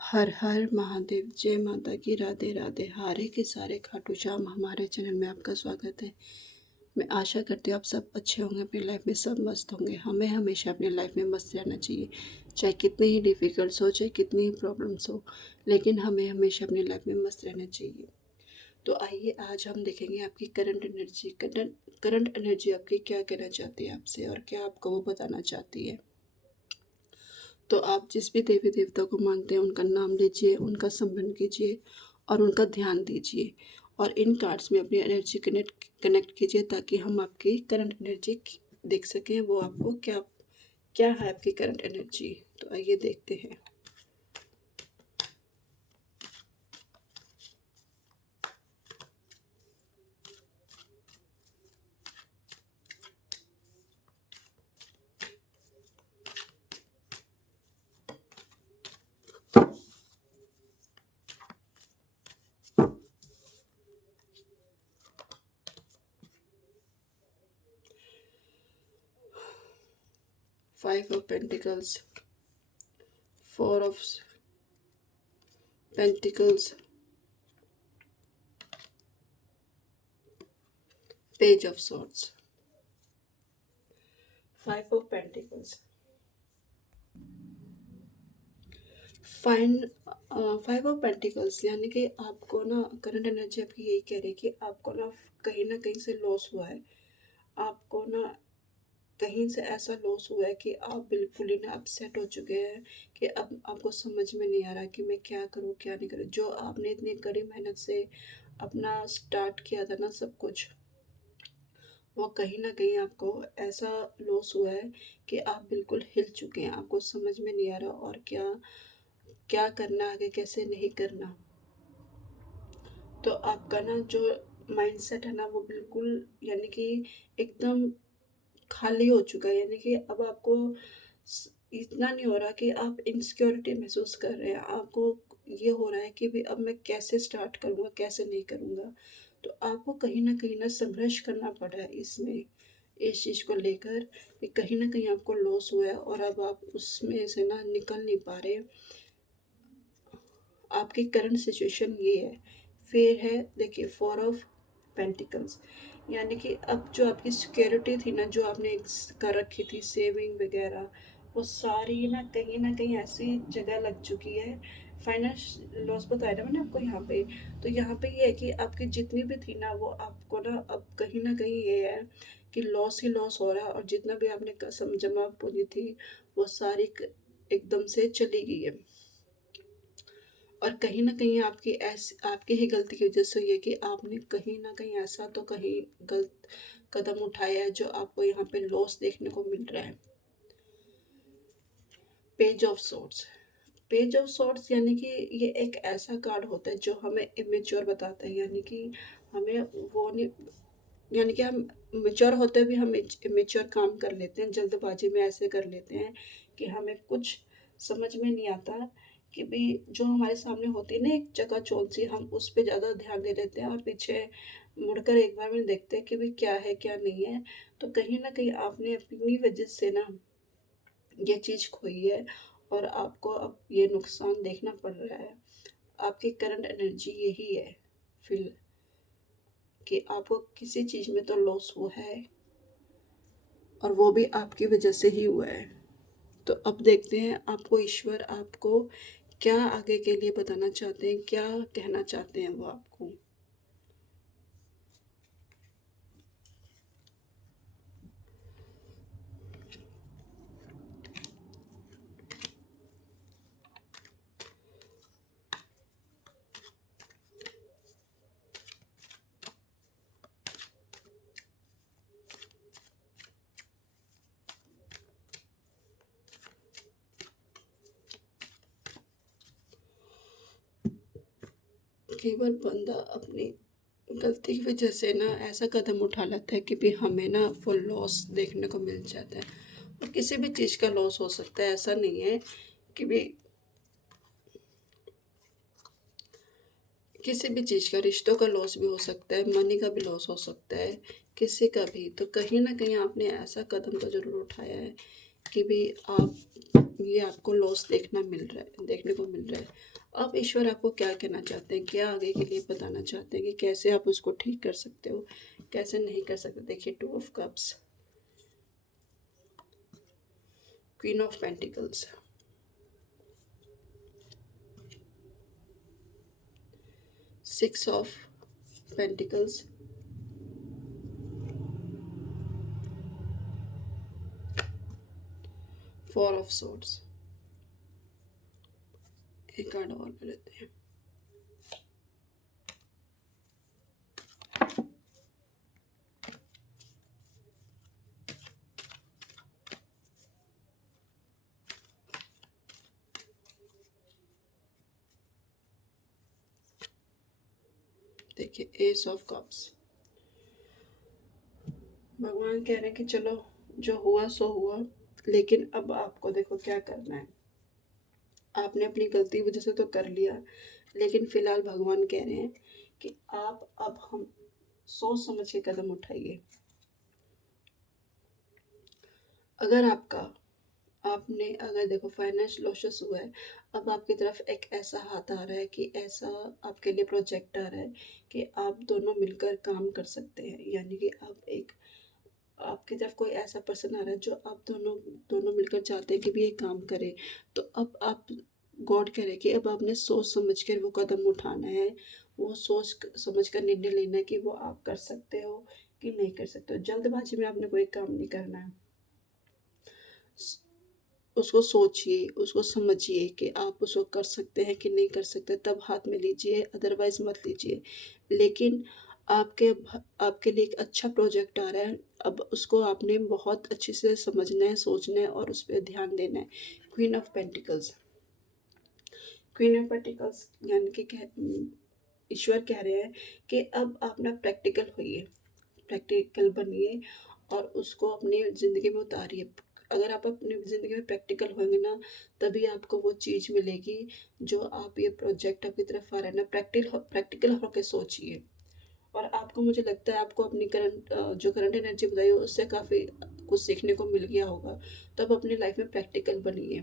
हर हर महादेव, जय माता की, राधे राधे। हारे के सारे खाटू श्याम हमारे चैनल में आपका स्वागत है। मैं आशा करती हूँ आप सब अच्छे होंगे, अपनी लाइफ में सब मस्त होंगे। हमें हमेशा अपनी लाइफ में मस्त रहना चाहिए, चाहे कितनी ही डिफ़िकल्ट्स हो, चाहे कितनी ही प्रॉब्लम्स हो, लेकिन हमें हमेशा अपनी लाइफ में मस्त रहना चाहिए। तो आइए आज हम देखेंगे आपकी करंट एनर्जी आपकी क्या कहना चाहती है आपसे, और क्या आपको वो बताना चाहती है। तो आप जिस भी देवी देवता को मानते हैं उनका नाम लीजिए, उनका संबंध कीजिए और उनका ध्यान दीजिए, और इन कार्ड्स में अपनी एनर्जी कनेक्ट कीजिए ताकि हम आपकी करंट एनर्जी देख सकें, वो आपको क्या क्या है आपकी करंट एनर्जी। तो आइए देखते हैं। 5 of pentacles, 4 of pentacles, page of swords, 5 of pentacles. Fine 5 of pentacles यानी कि आपको ना करंट एनर्जी आपकी यही कह रही है कि आपको ना कहीं से लॉस हुआ है। आपको ना कहीं से ऐसा लॉस हुआ है कि आप बिल्कुल ही ना अपसेट हो चुके हैं कि अब आपको समझ में नहीं आ रहा कि मैं क्या करूं क्या नहीं करूं। जो आपने इतनी कड़ी मेहनत से अपना स्टार्ट किया था ना सब कुछ, वो कहीं ना कहीं आपको ऐसा लॉस हुआ है कि आप बिल्कुल हिल चुके हैं। आपको समझ में नहीं आ रहा और क्या क्या करना आगे, कैसे नहीं करना। तो आपका ना जो माइंडसेट है ना वो बिल्कुल यानी कि एकदम खाली हो चुका है। यानी कि अब आपको इतना नहीं हो रहा कि आप इनसिक्योरिटी महसूस कर रहे हैं। आपको ये हो रहा है कि भी अब मैं कैसे स्टार्ट करूँगा, कैसे नहीं करूँगा। तो आपको कहीं ना संघर्ष करना पड़ रहा है इसमें, इस चीज़ को लेकर कि कहीं ना कहीं आपको लॉस हुआ है और अब आप उसमें से ना निकल नहीं पा रहे। आपकी करंट सिचुएशन ये है। फिर है देखिए 4 ऑफ पेंटिकल्स, यानी कि अब जो आपकी सिक्योरिटी थी ना, जो आपने कर रखी थी सेविंग वगैरह, वो सारी ना कहीं ऐसी जगह लग चुकी है। फाइनेंस लॉस बताया ना मैंने आपको यहाँ पे। तो यहाँ पे ये है कि आपकी जितनी भी थी ना वो आपको ना अब कहीं ना कहीं ये है कि लॉस ही लॉस हो रहा है, और जितना भी आपने कसम जमा पूंजी थी वो सारी एकदम से चली गई है। और कहीं न कहीं आपकी ही गलती की वजह से हुई है कि आपने कहीं न कहीं ऐसा तो कहीं गलत कदम उठाया है जो आपको यहाँ पे लॉस देखने को मिल रहा है। Page of swords, page of swords यानी कि ये एक ऐसा कार्ड होता है जो हमें इमेच्योर बताता है। यानी कि हमें वो नहीं, यानी कि हम मैच्योर होते भी हम इमेच्योर काम कर लेते हैं, जल्दबाजी में ऐसे कर लेते हैं कि हमें कुछ समझ में नहीं आता कि भाई जो हमारे सामने होती है ना एक जगह चौंसी, हम उस पे ज़्यादा ध्यान दे देते हैं और पीछे मुड़कर एक बार में देखते हैं कि भाई क्या है क्या नहीं है। तो कहीं ना कहीं आपने अपनी वजह से ना ये चीज़ खोई है और आपको अब ये नुकसान देखना पड़ रहा है। आपकी करंट एनर्जी यही है फिल कि आपको किसी चीज़ में तो लॉस हुआ है, और वो भी आपकी वजह से ही हुआ है। तो अब देखते हैं आपको ईश्वर आपको क्या आगे के लिए बताना चाहते हैं, क्या कहना चाहते हैं वो आपको। कई बार बंदा अपनी गलती की वजह से ना ऐसा कदम उठा लेता है कि भी हमें ना वो लॉस देखने को मिल जाता है। और किसी भी चीज़ का लॉस हो सकता है, ऐसा नहीं है कि भी किसी भी चीज़ का, रिश्तों का लॉस भी हो सकता है, मनी का भी लॉस हो सकता है, किसी का भी। तो कहीं ना कहीं आपने ऐसा कदम तो ज़रूर उठाया है कि भी आप ये आपको लॉस देखने को मिल रहा है। अब ईश्वर आपको क्या कहना चाहते हैं, क्या आगे के लिए बताना चाहते हैं कि कैसे आप उसको ठीक कर सकते हो, कैसे नहीं कर सकते। देखिए, 2 of cups, queen of pentacles, 6 of pentacles, 4 of swords. एक कार्ड और ले लेते हैं। देखिए, एस ऑफ कप्स। भगवान कह रहे हैं कि चलो, जो हुआ सो हुआ, लेकिन अब आपको देखो क्या करना है। आपने अपनी गलती वजह से तो कर लिया, लेकिन फिलहाल भगवान कह रहे हैं कि आप अब हम सोच समझ के कदम उठाइए। अगर आपने अगर देखो फाइनेंस लॉसेस हुआ है, अब आपकी तरफ एक ऐसा हाथ आ रहा है कि ऐसा आपके लिए प्रोजेक्ट आ रहा है कि आप दोनों मिलकर काम कर सकते हैं। यानी कि आप एक आपकी तरफ कोई ऐसा पर्सन आ रहा है जो आप दोनों दोनों मिलकर चाहते हैं कि भी ये काम करे। तो अब आप गॉड कह रहे हैं कि अब आपने सोच समझ कर वो कदम उठाना है, वो सोच समझ कर निर्णय लेना है कि वो आप कर सकते हो कि नहीं कर सकते हो। जल्दबाजी में आपने कोई काम नहीं करना है। उसको सोचिए, उसको समझिए कि आप उसको कर सकते हैं कि नहीं कर सकते, तब हाथ में लीजिए, अदरवाइज़ मत लीजिए। लेकिन आपके लिए एक अच्छा प्रोजेक्ट आ रहा है, अब उसको आपने बहुत अच्छे से समझना है, सोचना है और उस पे ध्यान देना है। Queen of pentacles, queen of pentacles यानी कि ईश्वर कह रहे हैं कि अब आप ना प्रैक्टिकल होइए, प्रैक्टिकल बनिए और उसको अपनी ज़िंदगी में उतारिए। अगर आप अपनी ज़िंदगी में प्रैक्टिकल होंगे ना, तभी आपको वो चीज़ मिलेगी जो आप ये प्रोजेक्ट आपकी तरफ आ रहा है ना, प्रैक्टिकल होकर सोचिए। और आपको, मुझे लगता है आपको अपनी जो करंट एनर्जी बताई है उससे काफ़ी कुछ सीखने को मिल गया होगा। तो आप अपनी लाइफ में प्रैक्टिकल बनिए,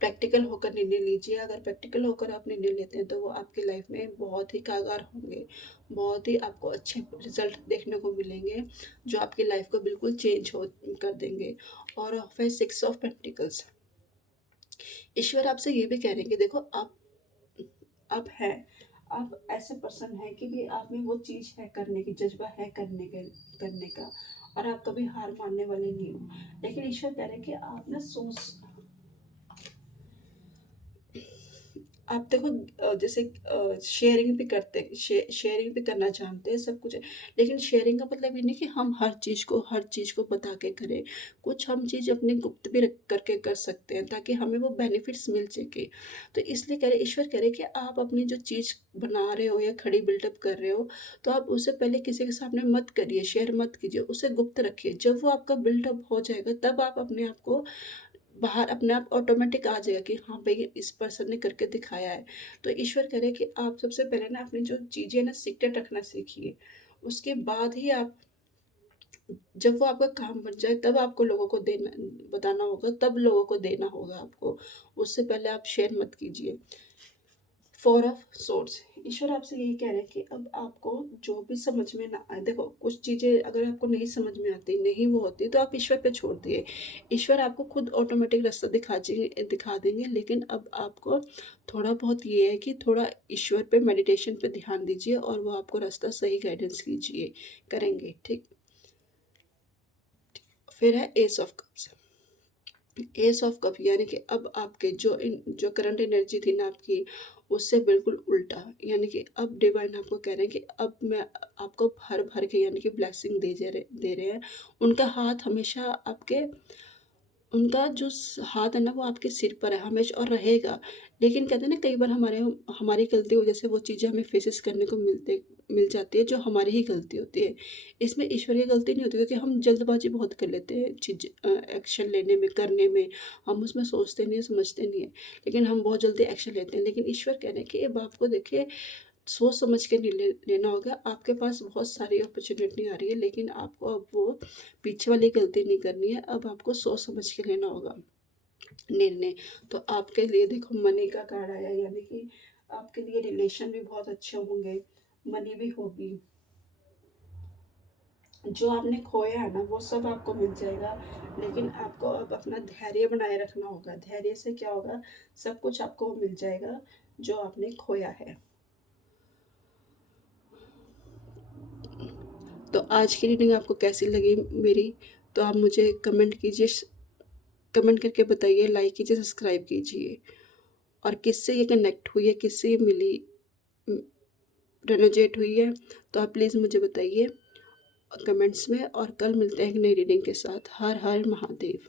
प्रैक्टिकल होकर निर्णय लीजिए। अगर प्रैक्टिकल होकर आप निर्णय लेते हैं तो वो आपकी लाइफ में बहुत ही कारगर होंगे, बहुत ही आपको अच्छे रिजल्ट देखने को मिलेंगे जो आपकी लाइफ को बिल्कुल चेंज हो कर देंगे। और फिर 6 ऑफ पेंटिकल्स, ईश्वर आपसे ये भी कह रहे हैं कि देखो, आप हैं, आप ऐसे पर्सन हैं कि भी आप में वो चीज़ है, करने की जज्बा है, करने का, और आप कभी हार मानने वाले नहीं हो। लेकिन ईश्वर कह रहे हैं कि आप ना सोच, आप देखो, जैसे शेयरिंग भी करते हैं, शेयरिंग भी करना जानते हैं सब कुछ है, लेकिन शेयरिंग का मतलब ये नहीं कि हम हर चीज़ को बता के करें। कुछ हम चीज़ अपने गुप्त भी रख करके कर सकते हैं ताकि हमें वो बेनिफिट्स मिल सके। तो इसलिए कह रहे, ईश्वर कह रहे कि आप अपनी जो चीज़ बना रहे हो या खड़ी बिल्डअप कर रहे हो, तो आप उसे पहले किसी के सामने मत करिए, शेयर मत कीजिए, उसे गुप्त रखिए। जब वो आपका बिल्डअप हो जाएगा तब आप अपने आप को बाहर, अपने आप ऑटोमेटिक आ जाएगा कि हाँ भाई, इस पर्सन ने करके दिखाया है। तो ईश्वर कह रहे हैं कि आप सबसे पहले ना अपनी जो चीज़ें ना सीक्रेट रखना सीखिए। उसके बाद ही आप, जब वो आपका काम बन जाए तब आपको लोगों को देना, बताना होगा, तब लोगों को देना होगा आपको। उससे पहले आप शेयर मत कीजिए। 4 ऑफ सोर्ड्स, ईश्वर आपसे यही कह रहे हैं कि अब आपको जो भी समझ में ना आए, देखो कुछ चीज़ें अगर आपको नहीं समझ में आती, नहीं वो होती, तो आप ईश्वर पे छोड़ दिए। ईश्वर आपको खुद ऑटोमेटिक रास्ता दिखा देंगे, लेकिन अब आपको थोड़ा बहुत ये है कि थोड़ा ईश्वर पे, मेडिटेशन पे ध्यान दीजिए और वो आपको रास्ता सही गाइडेंस कीजिए, करेंगे, ठीक। फिर है S of cups, S of cup यानी कि अब आपके जो करंट एनर्जी थी ना आपकी, उससे बिल्कुल उल्टा। यानी कि अब डिवाइन आपको कह रहे हैं कि अब मैं आपको भर भर के, यानी कि ब्लेसिंग दे रहे हैं। उनका हाथ हमेशा आपके, उनका जो हाथ है ना वो आपके सिर पर है हमेशा और रहेगा। लेकिन कहते हैं ना, कई बार हमारी गलती वजह से वो चीज़ें हमें फेसेस करने को मिल जाती है जो हमारी ही गलती होती है। इसमें ईश्वर की गलती नहीं होती, क्योंकि हम जल्दबाजी बहुत कर लेते हैं चीज एक्शन लेने में, करने में। हम उसमें सोचते नहीं है, समझते नहीं है, लेकिन हम बहुत जल्दी एक्शन लेते हैं। लेकिन ईश्वर कह रहे हैं कि अब आपको देखिए, सोच समझ के निर्णय लेना होगा। आपके पास बहुत सारी अपॉर्चुनिटी आ रही है, लेकिन आपको अब वो पीछे वाली गलती नहीं करनी है, अब आपको सोच समझ के लेना होगा। निर्णय। तो आपके लिए देखो मनी का कार्ड आया, यानी कि आपके लिए रिलेशन भी बहुत अच्छे होंगे, मनी भी होगी। जो आपने खोया है ना वो सब आपको मिल जाएगा, लेकिन आपको अब अपना धैर्य बनाए रखना होगा। धैर्य से क्या होगा, सब कुछ आपको मिल जाएगा जो आपने खोया है। तो आज की रीडिंग आपको कैसी लगी मेरी, तो आप मुझे कमेंट कीजिए, कमेंट करके बताइए, लाइक कीजिए, सब्सक्राइब कीजिए। और किससे ये कनेक्ट हुई है, किससे ये मिली, रेनोजेट हुई है, तो आप प्लीज़ मुझे बताइए कमेंट्स में। और कल मिलते हैं एक नई रीडिंग के साथ। हर हर महादेव।